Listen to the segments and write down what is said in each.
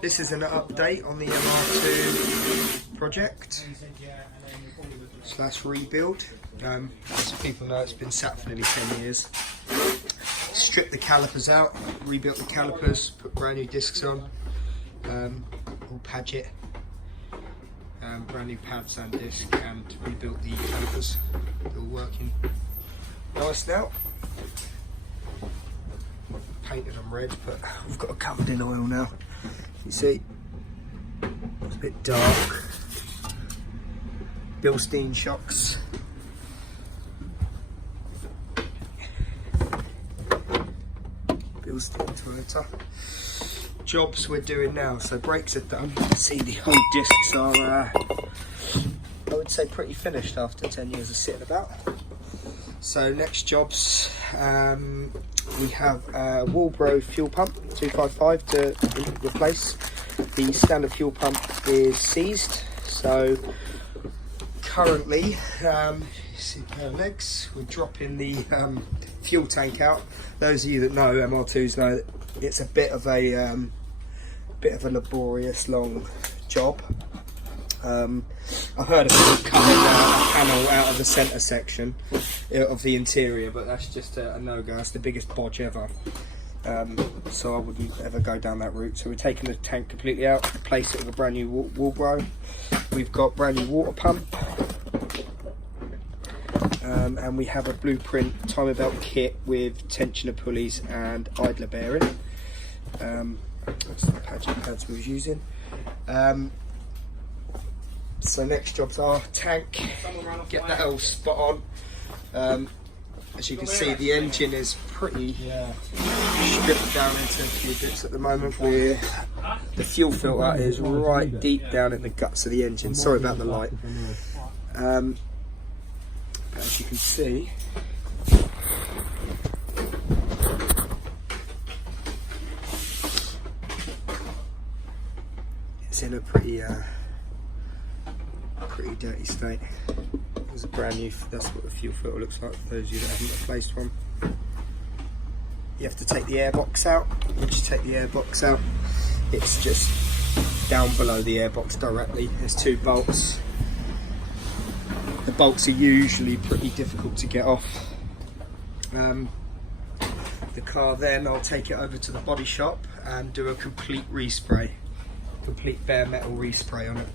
This is an update on the MR2 project / rebuild. As people know, it's been sat for nearly 10 years. Stripped the calipers out, rebuilt the calipers, put brand new discs on, all Padgett, brand new pads and disc, and rebuilt the calipers. They're all working nice now. Painted them red, but we've got it covered in oil now. You see, it's a bit dark. Bilstein shocks. Bilstein Toyota. Jobs we're doing now. So brakes are done. You can see the whole discs are, I would say, pretty finished after 10 years of sitting about. So next jobs, we have a Walbro fuel pump 255 to replace. The standard fuel pump is seized, so currently, you see a pair of legs, we're dropping the fuel tank out. Those of you that know MR2s know that it's a bit of a laborious long job. I've heard of people cutting a panel out of the centre section of the interior, but that's just a no-go. That's the biggest bodge ever. So I wouldn't ever go down that route. So we're taking the tank completely out, replace it with a brand new Walbro. We've got brand new water pump, and we have a blueprint timer belt kit with tensioner pulleys and idler bearing. That's the Padgett pads we was using. So next jobs are tank, get that all spot on. As you can see, the engine is pretty stripped down into a few bits at the moment. The fuel filter is right deep down in the guts of the engine. Sorry about the light. As you can see, it's in a pretty dirty state. It's a brand new, that's what the fuel filter looks like for those of you that haven't replaced one. You have to take the airbox out. Once you take the airbox out, it's just down below the airbox directly. There's two bolts. The bolts are usually pretty difficult to get off. The car then, I'll take it over to the body shop and do a complete respray. Complete bare metal respray on it.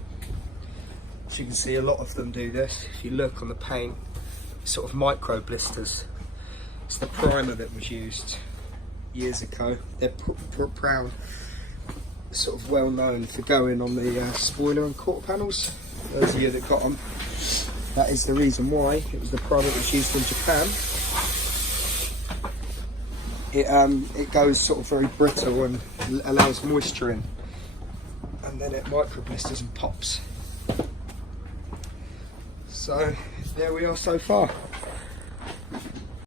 As you can see, a lot of them do this. If you look on the paint, sort of micro blisters. It's the primer that was used years ago. They're proud, sort of well known for going on the spoiler and quarter panels. Those of you that got them, that is the reason why. It was the primer that was used in Japan. It goes sort of very brittle and allows moisture in, and then it micro blisters and pops. So there we are so far.